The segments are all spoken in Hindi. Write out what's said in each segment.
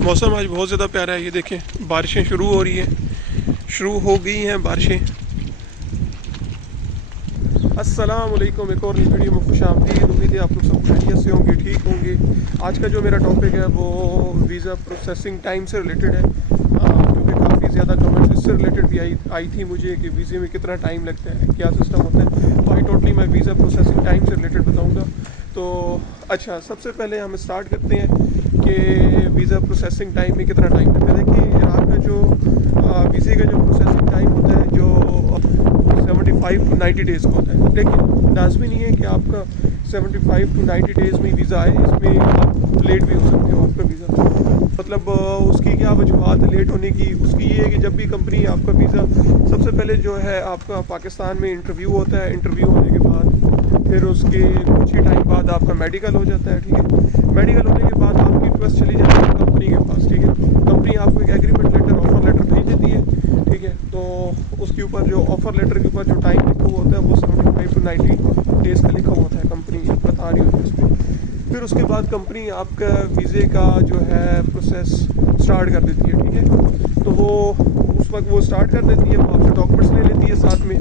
मौसम आज बहुत ज़्यादा प्यारा है। ये देखें बारिशें शुरू हो रही हैं, शुरू हो गई हैं बारिशें। अस्सलाम वालेकुम, एक और नई वीडियो में खुश आमदीद। उम्मीद है आप लोग सब खैरियत से होंगे, ठीक होंगे। आज का जो मेरा टॉपिक है वो वीज़ा प्रोसेसिंग टाइम से रिलेटेड है, क्योंकि काफ़ी ज़्यादा कमेंट्स इससे रिलेटेड भी आई थी मुझे कि वीज़े में कितना टाइम लगता है, क्या सिस्टम होता है। तो आई टोटली मैं वीज़ा प्रोसेसिंग टाइम से रिलेटेड बताऊँगा। तो अच्छा, सबसे पहले हम स्टार्ट करते हैं कि वीज़ा प्रोसेसिंग टाइम में कितना टाइम लगता है। देखिए इराक का जो वीज़े का जो प्रोसेसिंग टाइम होता है जो 75 टू 90 डेज़ का होता है, लेकिन लाजमी नहीं है कि आपका 75 टू 90 डेज़ में वीज़ा आए। इसमें आप लेट भी हो सकते हो आपका वीज़ा। मतलब उसकी क्या वजूहत लेट होने की, उसकी ये है कि जब भी कंपनी आपका वीज़ा, सबसे पहले जो है आपका पाकिस्तान में इंटरव्यू होता है। इंटरव्यू होने के बाद फिर उसके कुछ ही टाइम बाद आपका मेडिकल हो जाता है, ठीक है। मेडिकल होने के बाद आपकी रिक्वेस्ट चली जाती है कंपनी के पास, ठीक है। कंपनी आपको एक एग्रीमेंट लेटर, ऑफर लेटर भेज देती है, ठीक है। तो उसके ऊपर जो ऑफर लेटर के ऊपर जो टाइम लिखा हुआ होता है वो 75 टू 90 डेज़ का लिखा हुआ होता है, कंपनी बता रही होती है उस पर। फिर उसके बाद कंपनी आपका वीज़े का जो है प्रोसेस स्टार्ट कर देती है, ठीक है। तो वो उस वक्त वो स्टार्ट कर देती है, वो आपसे डॉक्यूमेंट्स ले लेती है साथ में,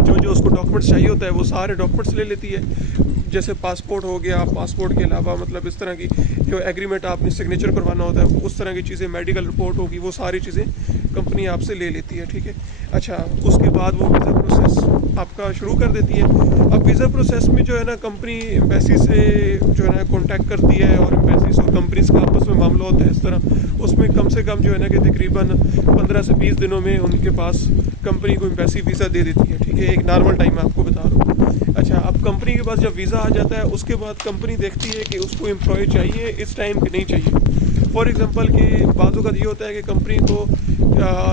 जो उसको डॉक्यूमेंट्स चाहिए होता है वो सारे डॉक्यूमेंट्स ले लेती है। जैसे पासपोर्ट हो गया, पासपोर्ट के अलावा मतलब इस तरह की जो एग्रीमेंट आपने सिग्नेचर करवाना होता है उस तरह की चीज़ें, मेडिकल रिपोर्ट होगी, वो सारी चीज़ें कंपनी आपसे ले लेती है, ठीक है। अच्छा, उसके बाद वो वीज़ा प्रोसेस आपका शुरू कर देती है। अब वीज़ा प्रोसेस में जो है ना, कंपनी एम्बेसी से जो है ना कॉन्टैक्ट करती है, और एम्बेसीज और कंपनीज का आपस में मामला होता है इस तरह। उसमें कम से कम जो है ना कि तकरीबन 15 से 20 दिनों में उनके पास कंपनी को एम्बेसी वीज़ा दे देती है, ठीक है। एक नॉर्मल टाइम मैं आपको बता रहा हूँ। अच्छा, अब कंपनी के पास जब वीज़ा आ जाता है उसके बाद कंपनी देखती है कि उसको एम्प्लॉय चाहिए इस टाइम कि नहीं चाहिए। फॉर एग्ज़ाम्पल कि बाज़ों का ये होता है कि कंपनी को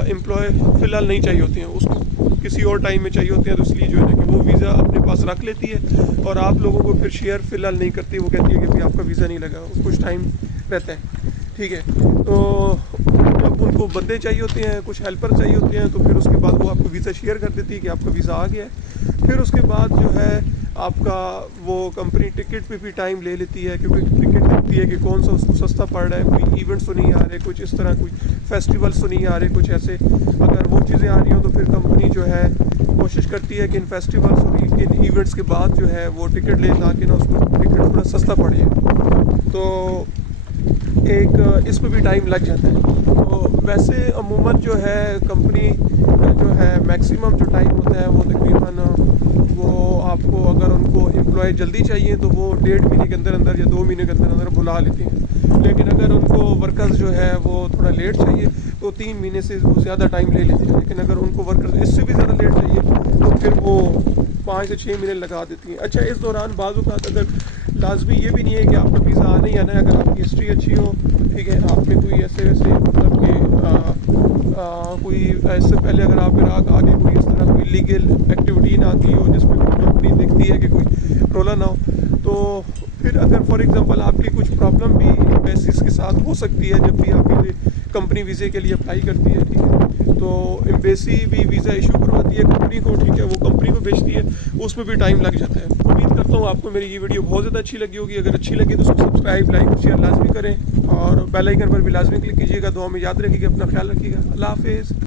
एम्प्लॉय फ़िलहाल नहीं चाहिए होते हैं, उसको किसी और टाइम में चाहिए होते हैं। तो इसलिए जो है ना कि वो वीज़ा अपने पास रख लेती है और आप लोगों को फिर शेयर फ़िलहाल नहीं करती। वो कहती है कि भाई आपका वीज़ा नहीं लगा, कुछ टाइम रहता है, ठीक है। तो जब उनको बंदे चाहिए होते हैं, कुछ हेल्पर चाहिए होते हैं, तो फिर उसके बाद वो आपको वीज़ा शेयर कर देती है कि आपका वीज़ा आ गया है। फिर उसके बाद जो है आपका वो कंपनी टिकट पे भी टाइम ले लेती है, क्योंकि टिकट देखती है कि कौन सा उसको सस्ता पड़ रहा है। कोई इवेंट्स तो नहीं आ रहे, कुछ इस तरह कोई फेस्टिवल्स तो नहीं आ रहे, कुछ ऐसे। अगर वो चीज़ें आ रही हो तो फिर कंपनी जो है कोशिश करती है कि इन फेस्टिवल्स और इन इवेंट्स के बाद जो है वो टिकट ले, ताकि ना उसको टिकट थोड़ा सस्ता पड़ जाए। तो एक इस पर भी टाइम लग जाता है। तो वैसे अमूमन जो है कंपनी जो है मैक्सिमम जो टाइम होता है वो तकरीबन वो आपको, अगर उनको एम्प्लॉय जल्दी चाहिए तो वो 1.5 महीने के अंदर अंदर या 2 महीने के अंदर अंदर बुला लेते हैं। लेकिन अगर उनको वर्कर्स जो है वो थोड़ा लेट चाहिए तो 3 महीने से वो ज़्यादा टाइम ले लेते हैं। लेकिन अगर उनको वर्कर्स इससे भी ज़्यादा लेट चाहिए तो फिर वो 5 से 6 महीने लगा देती हैं। अच्छा, इस दौरान बाज़ औक़ात अगर लाजमी ये भी नहीं है कि आपका वीज़ा आना ही आना है, अगर आपकी हिस्ट्री अच्छी हो, ठीक है, आपने कोई ऐसे वैसे मतलब कि कोई ऐसे पहले अगर आप इराक आगे कोई इस तरह कोई लीगल एक्टिविटी ना की हो जिसमें कंपनी देखती है कि कोई रोला ना हो, तो फिर अगर फॉर एग्ज़ाम्पल आपकी कुछ प्रॉब्लम भी एम्बेसीज के साथ हो सकती है जब भी आप कंपनी वीज़े के लिए अप्लाई करती है, ठीक है। तो एम्बेसी भी वीज़ा इशू करवाती है कंपनी को, ठीक है, वो कंपनी को भेजती है, उसमें भी टाइम लग जाता है। उम्मीद करता हूँ आपको मेरी ये वीडियो बहुत ज़्यादा अच्छी लगी होगी। अगर अच्छी लगी तो उसको सब्सक्राइब, लाइक और शेयर लाजमी करें, और बेल आइकन पर भी लाजमी क्लिक कीजिएगा। दुआ में याद रखिएगा, अपना ख्याल रखिएगा। अल्लाह हाफिज़।